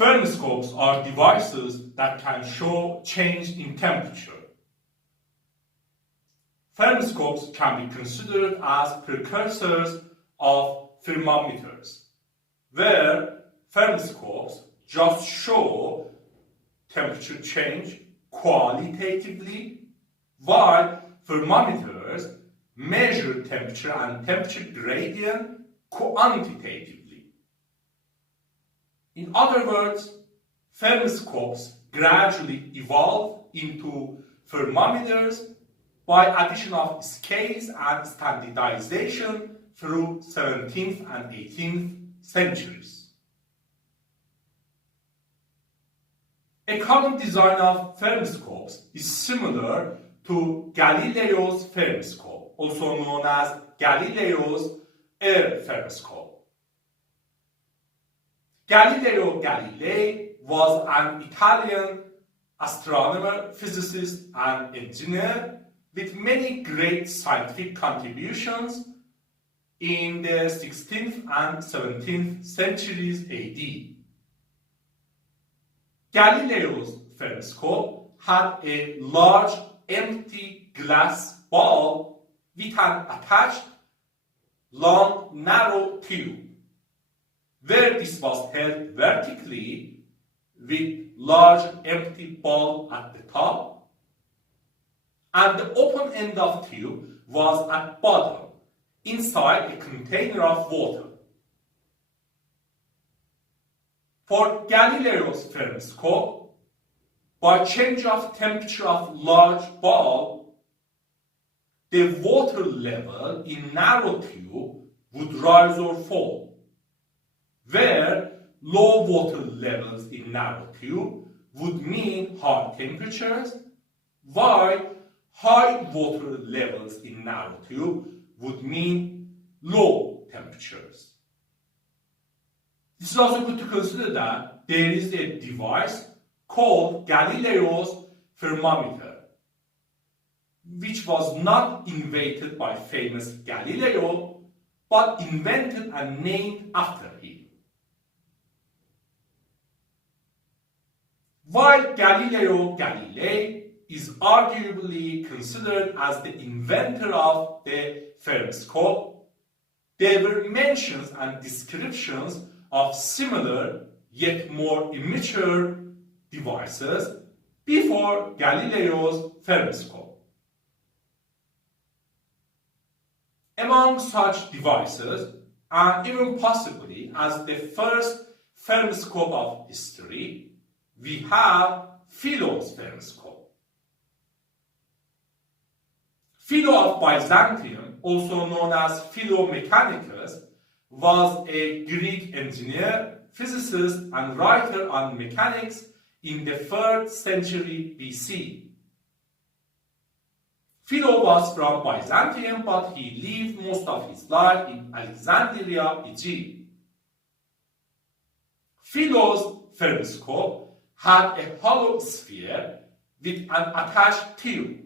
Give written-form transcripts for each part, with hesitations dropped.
Thermoscopes are devices that can show change in temperature. Thermoscopes can be considered as precursors of thermometers, where thermoscopes just show temperature change qualitatively, while thermometers measure temperature and temperature gradient quantitatively. In other words, thermoscopes gradually evolved into thermometers by addition of scales and standardization through 17th and 18th centuries. A common design of thermoscopes is similar to Galileo's thermoscope, also known as Galileo's air thermoscope. Galileo Galilei was an Italian astronomer, physicist, and engineer with many great scientific contributions in the 16th and 17th centuries AD. Galileo's thermoscope had a large empty glass bulb with an attached long narrow tube, where this was held vertically with large empty bulb at the top, and the open end of tube was at bottom inside a container of water. For Galileo's thermoscope, by change of temperature of large bulb, the water level in narrow tube would rise or fall, where low water levels in narrow tube would mean high temperatures, while high water levels in narrow tube would mean low temperatures. It is also good to consider that there is a device called Galileo's thermometer, which was not invented by famous Galileo, but invented and named after him. While Galileo Galilei is arguably considered as the inventor of the thermoscope, there were mentions and descriptions of similar yet more immature devices before Galileo's thermoscope. Among such devices, and even possibly as the first thermoscope of history, we have Philo's thermoscope. Philo of Byzantium, also known as Philo Mechanicus, was a Greek engineer, physicist, and writer on mechanics in the 3rd century BC. Philo was from Byzantium, but he lived most of his life in Alexandria, Egypt. Philo's thermoscope had a hollow sphere with an attached tube,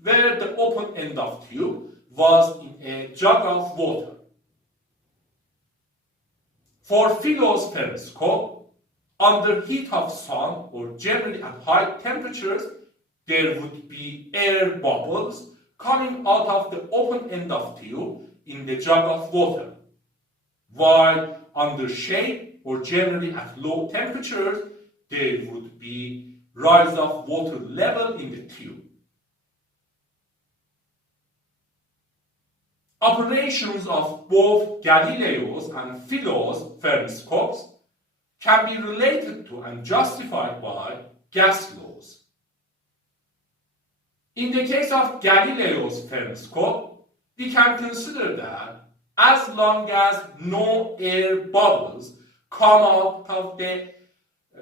where the open end of tube was in a jug of water. For Philo's thermoscope, under heat of sun or generally at high temperatures, there would be air bubbles coming out of the open end of tube in the jug of water, while under shade or generally at low temperatures, there would be rise of water level in the tube. Operations of both Galileo's and Philo's thermoscopes can be related to and justified by gas laws. In the case of Galileo's thermoscope, we can consider that as long as no air bubbles come out of the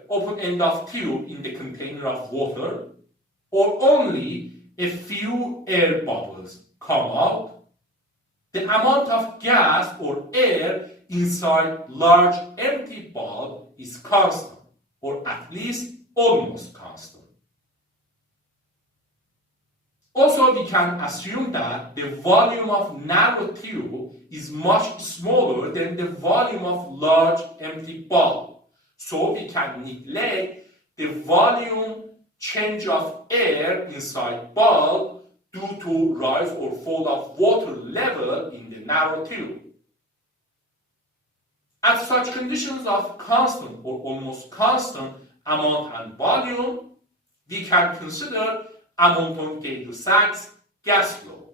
open end of tube in the container of water, or only a few air bubbles come out, the amount of gas or air inside large empty bulb is constant, or at least almost constant. Also, we can assume that the volume of narrow tube is much smaller than the volume of large empty bulb. So we can neglect the volume change of air inside bulb due to rise or fall of water level in the narrow tube. At such conditions of constant or almost constant amount and volume, we can consider Amonton-Gay-Lussac's gas law,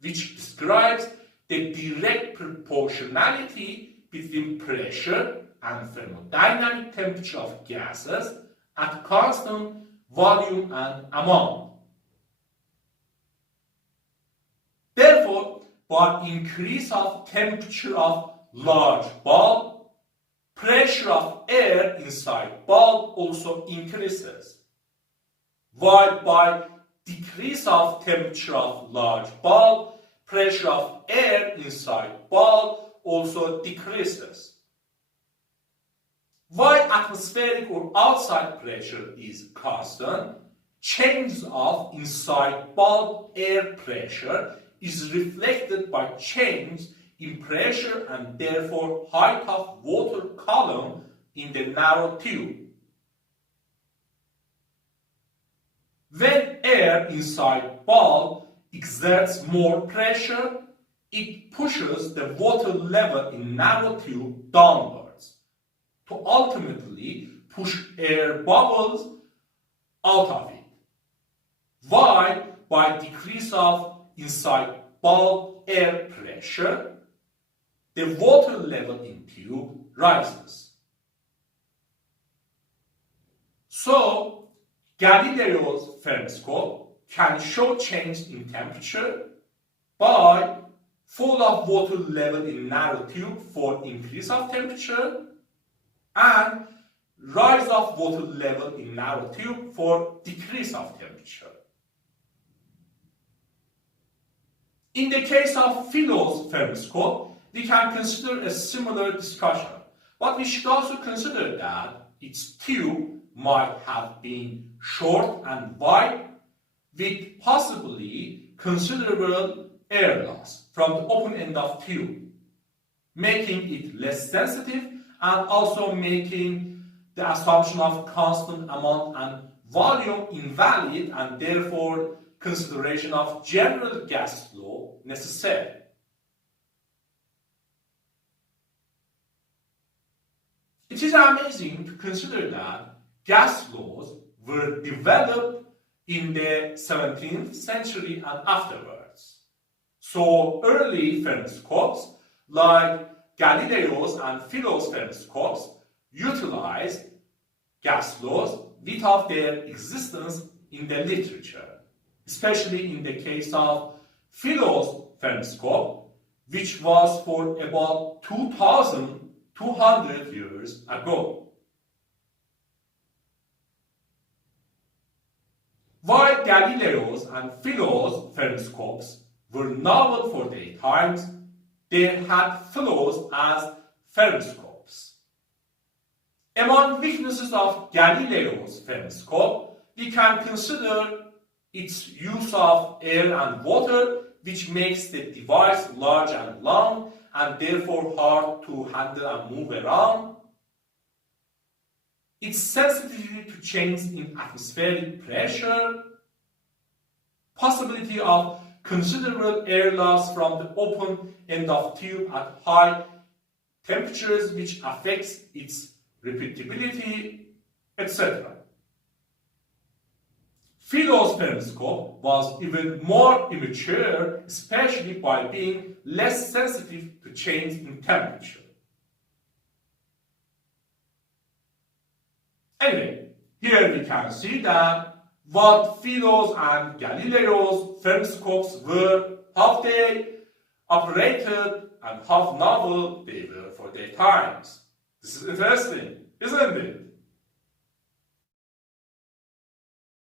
which describes the direct proportionality between pressure and thermodynamic temperature of gases at constant volume and amount. Therefore, by increase of temperature of large bulb, pressure of air inside bulb also increases, while by decrease of temperature of large bulb, pressure of air inside bulb also decreases. While atmospheric or outside pressure is constant, changes of inside bulb air pressure is reflected by change in pressure and therefore height of water column in the narrow tube. When air inside bulb exerts more pressure, it pushes the water level in narrow tube downwards to ultimately push air bubbles out of it, while by decrease of inside bulb air pressure, the water level in tube rises. So, Galileo's thermoscope can show change in temperature by fall of water level in narrow tube for increase of temperature and rise of water level in narrow tube for decrease of temperature. In the case of Philo's thermoscope, we can consider a similar discussion, but we should also consider that its tube might have been short and wide with possibly considerable air loss from the open end of tube, making it less sensitive and also making the assumption of constant amount and volume invalid and therefore consideration of general gas law necessary. It is amazing to consider that gas laws were developed in the 17th century and afterwards. So early thermoscopes like Galileo's and Philo's thermoscopes utilized gas laws without their existence in the literature, especially in the case of Philo's thermoscope, which was for about 2,200 years ago. While Galileo's and Philo's thermoscopes were novel for their times, they had flaws as thermoscopes. Among weaknesses of Galileo's thermoscope, we can consider its use of air and water, which makes the device large and long and therefore hard to handle and move around. Its sensitivity to change in atmospheric pressure, possibility of considerable air loss from the open end of tube at high temperatures which affects its repeatability, etc. Philo's thermoscope was even more immature, especially by being less sensitive to change in temperature. Anyway, here we can see that what Philo's and Galileo's thermoscopes were, how they operated, and how novel they were for their times. This is interesting, isn't it?